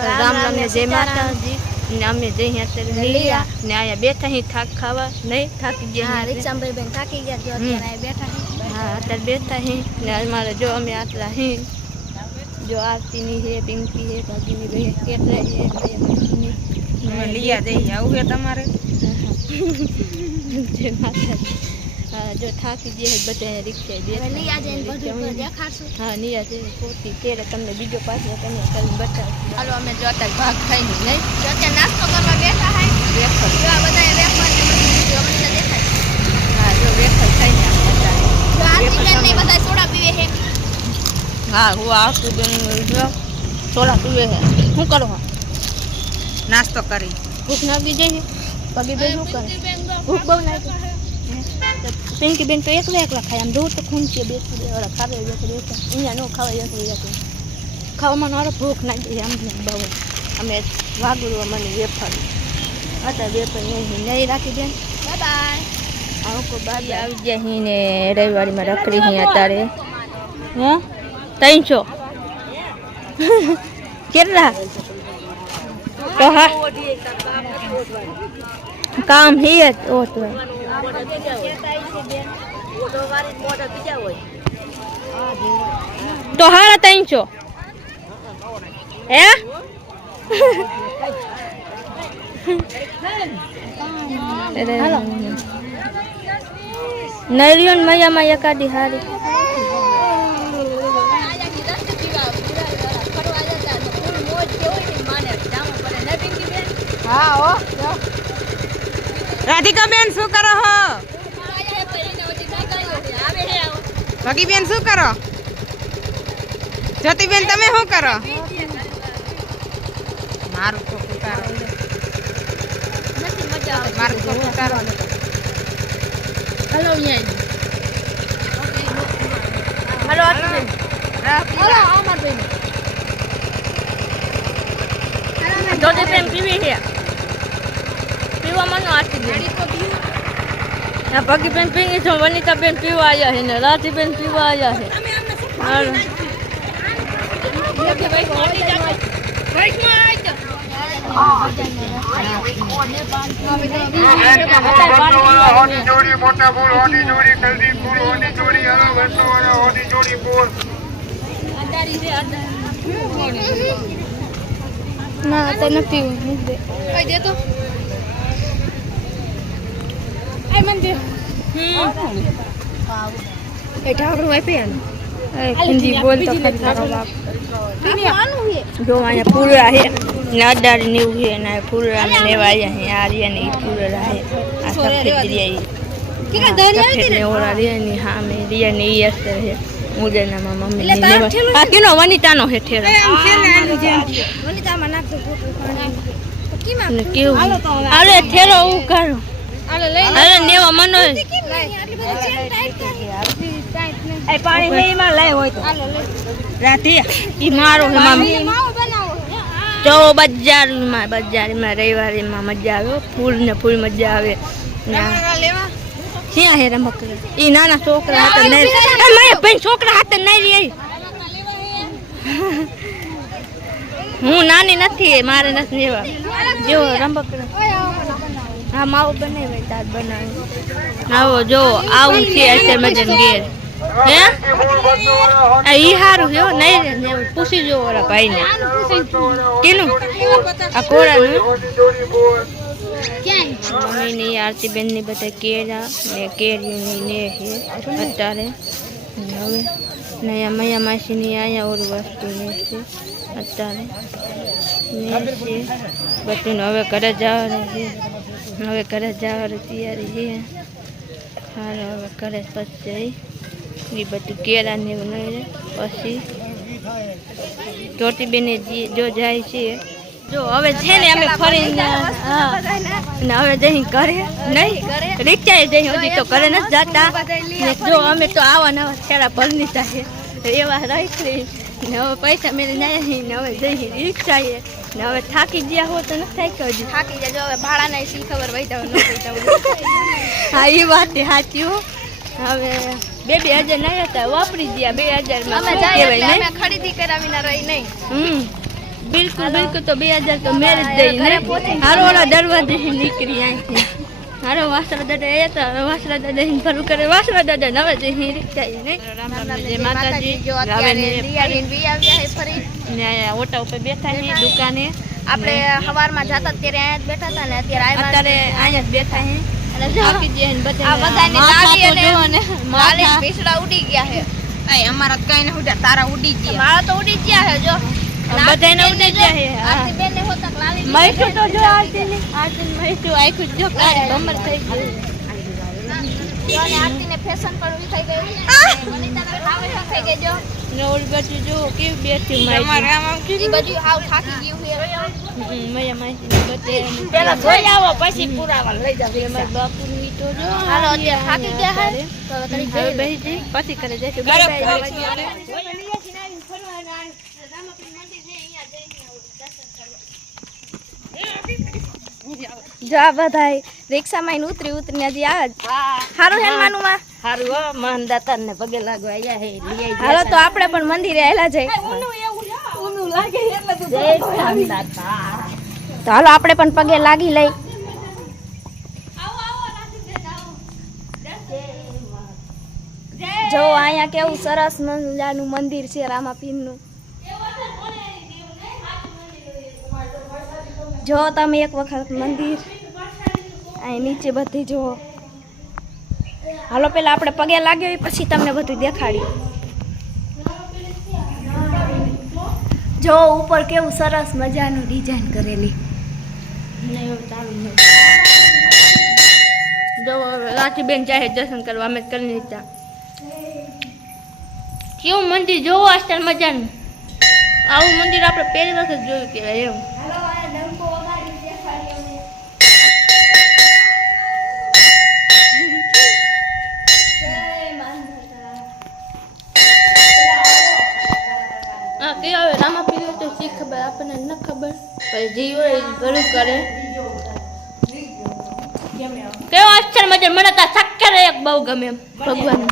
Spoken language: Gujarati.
રામ રામ ને જય માતાજી ને અમે જઈ અત્યારે લીયા ને અહીંયા બેઠા અહીં થાક ખાવા નહીં થાકી ગયા હા અહીં. રિક્ષામાં બેન થાકી ગયા જો અત્યારે અહીં બેઠા છે. હા અત્યારે બેઠા અહીં ને અમારે જો અમે આટલા અહીં જો આરતીની છે પિંકી છે ભાગીની ભાઈ કેટલા છે ભાઈ અમે લીયા જઈએ આવું છે તમારે જય માતાજી હા જો થાકી ગયા છે બધા રિક્ષાએ હવે બેઠા લઈ આજે બધું જમીને. દેખાડશું હા નિયા છે પોતી ત્યારે તમને બીજો પાછો તમે કરીને બતાવો હાલો અમે જો અત્યારે ભાગ ખાઈને નહીં જો અત્યારે નાસ્તો કરવા બેઠા છે વેફર જો આ બધા વેફર ને બધું અમને તો દેખાય હા જો વેફર ખાઈને આપણે અત્યારે જો આ વેફર ચિકન ને સામે. બધા સોડા પીવે છે હા હું આખું બેન જો થોડા પીવે છે શું કરો છો? નાસ્તો કરી ભૂખ લાગી જાય છે પગે બેન શું કરે ભૂખ બહુ લાગે પિંકી બેન તો એકલા એકલા ખાય આમ દૂધ તો ખૂન છે બે વાળા ખાવે બેસે ઓછા અહીંયા નો ખાવાય એકલી એકલી ખાવામાં મારો ભૂખ નાખી જાય આમ બહુ અમે વાગડું મને વેફર અત્યારે વેફર નહીં નહીં રાખી દે બાય બાય આવું આવી ગયા અહીં ને રવિવારીમાં રખડી અહીં અત્યારે હે ત્રણસો કેટલા તો હા કામ હે ઓ તો તો હારા છો? હે? નરિયન મૈયા મૈયા કાઢી હારી રાધિકા બેન શું કરો હો આયા હે પરીને ઓછી સાયકલ આવે હે આવો ભગી બેન શું કરો? જ્યોતિ બેન તમે શું કરો? મારું ખોખું તારો નથી મજા આવે મારું ખોખું તારો હલો હલો હલો અમાર ભાઈ પ્રેમ પીવી છે? પીવા મને આટલી બેન ના ભગી બેન પીવી છે વનિતા બેન પીવા આવ્યા છે ને રાધી બેન પીવા આવ્યા છે. ના તને પીવું દે. કઈ દે તો. મન દે એ ઠાકર એ હિન્દી બોલતો ખરી બાપ હે? જો અહીંયા પૂરા છે ને અડાડી ને એવું છે ને પૂરા ને લેવા આવ્યા છે આ રહ્યા ને પૂરા છે આ સફેદ દરિયા સફેદ ને ઓલા રહ્યા ની હા મેં રહ્યા ને ઈ અસર છે મુજરના મમ્મી ની આ કેનો વનિતાનો છે ઠેલો? વનિતામાં નાખજો ફોટો કેવું? અરે ઠેરો હું હાલો લઈ અરે નેવા મનો કેમ લઈ આટલી બધી ચેન ટાઈટ કરી. ટાઈટ ને એ પાણી હે એમાં લઈ હોય તો. હાલો ઈ મારો છે મામી. માવો બજારમાં બજારમાં રવિવારીમાં મજા આવે ફૂલ ને ફૂલ મજા આવે. ક્યાં હે રમકડા ઈ નાના છોકરા હતા નહીં છોકરા હતા નહીં રહી હું નાની નથી મારે નથી લેવા. જો રમકડા હા માવો બનાવે તાર બનાવે. આવો જો આવું છે અત્યારે મજા ઘેર. હે? આ ઈ હારું છે હો, નહીં રે, ને પૂછી જો ઓલા ભાઈને. કેનું? આ કોળાનું? હોની જોડી ફૂલ ક્યાંય મમ્મીની આરતીબેનની બધા કેળા ને કેરીની ને છે અત્યારે. ને હવે ને અહીંયા મૈયા માસીની અહીંયા ઓલું વસ્તુ ને છે અત્યારે. ને છે. બધું ને હવે ઘરે જવાનું છે. હવે ઘરે જવાની તૈયારી છે. હાલો, હવે ઘરે પછી એ બધું કેળા ને એવું નહીં પછી જ્યોતિબેને જે- જાય છે, જો હવે છે ને અમે ફરીને ને હવે જઈ ઘરે, નહીં, રિક્ષાએ જઈ હજી તો ઘરે નથી જતા. જો અમે તો આવા નવા છેડા ભરની છે એવા રાખી ને પૈસા મેળવી નહીં નવે જઈ રિક્ષા એ હવે થાકી ગયા હો તો નથી કે હજી. થાકી જજો હવે ભાડાના સી ખબર વહી જાવ ન હા એ વાત સાચી હો. હવે બે બે હજાર નહીં હતા વાપરી ગયા બે હજારમાં. અમે જાય અમે ખરીદી કરાવીને રહી નહીં. હમ. બિલકુલ બિલકુલ તો બે હજાર તો મેળ જ દઈ ને હારો ઓલા દરવાજે નીકળી અહીંથી હારો વાસરા દાદા એ તો હવે વાસરા દાદા અહીં ભરું કરે. વાસરા દાદા નવે જઈ રિક્ષા ને રામ રામ જય માતાજી જો આવ્યા છે ફરી. ને આ ઓટા ઉપર બેઠા છે દુકાને. આપણે સવારમાં જતા ત્યારે અહીંયા જ બેઠા હતા ને અત્યારે અત્યારે અહીંયા જ બેઠા છે. જો જે બધા છે. મારા તો ઉડી જ ગયા. છે જો. બધાને ઉડી ગયા છે મૈઠું આખું જો કાળી ભમર થઈ ગયું. જો અને આરતી ફેશન પણ થઈ ગઈ વનિતાને થઈ ગઈ જો. ને ઓલી બાજુ જો કેવી બેઠી મારી આમ આમ બધું હાવ થાકી ગયું છે. મયા માસી ને પેલા જોઈ આવો પછી પુરાવા લઈ જાવ અમારા બાપુ ની તો જો. હાલો અત્યારે થાકી ગયા હે. તો તરી હવે જઈ બેસી જઈ પછી કરે જશે બાય બાય. જો આ બધા રિક્ષામાં ઉતરી ઉતરીને હજી આવે જ સારું હેલવાનું માં સારું હારું હો મહંદાતા ને પગે લાગવા આયા હે લઈ હાલો તો આપણે પણ મંદિરે આવેલા જઈ જય તો હાલો આપણે પણ પગે લાગી લઈ. જો અહીંયા કેવું સરસ મજાનું મંદિર છે રામાપીરનું. જો તમે એક વખત મંદિર અહીં નીચે બધી જો. હાલો પેલા આપણે પગે લાગ્યો પછી તમને બધું દેખાડ્યું જો ઉપર કેવું સરસ મજાનું ડિઝાઇન કરેલી. જો રાખીબેન ચાહે દર્શન કરવા અમે કરી લીધા કેવું મંદિર જોવો આજકાલ મજાનું. આવું મંદિર આપણે પહેલી વખત જોયું કહેવાય એમ. કે હવે રામા પીવે તો શી ખબર, આપણને ન ખબર. પણ જીવો એ ભલું કરે. કેવો અક્ષર મજા મને તો શક્કર એક બહુ ગમે ભગવાન.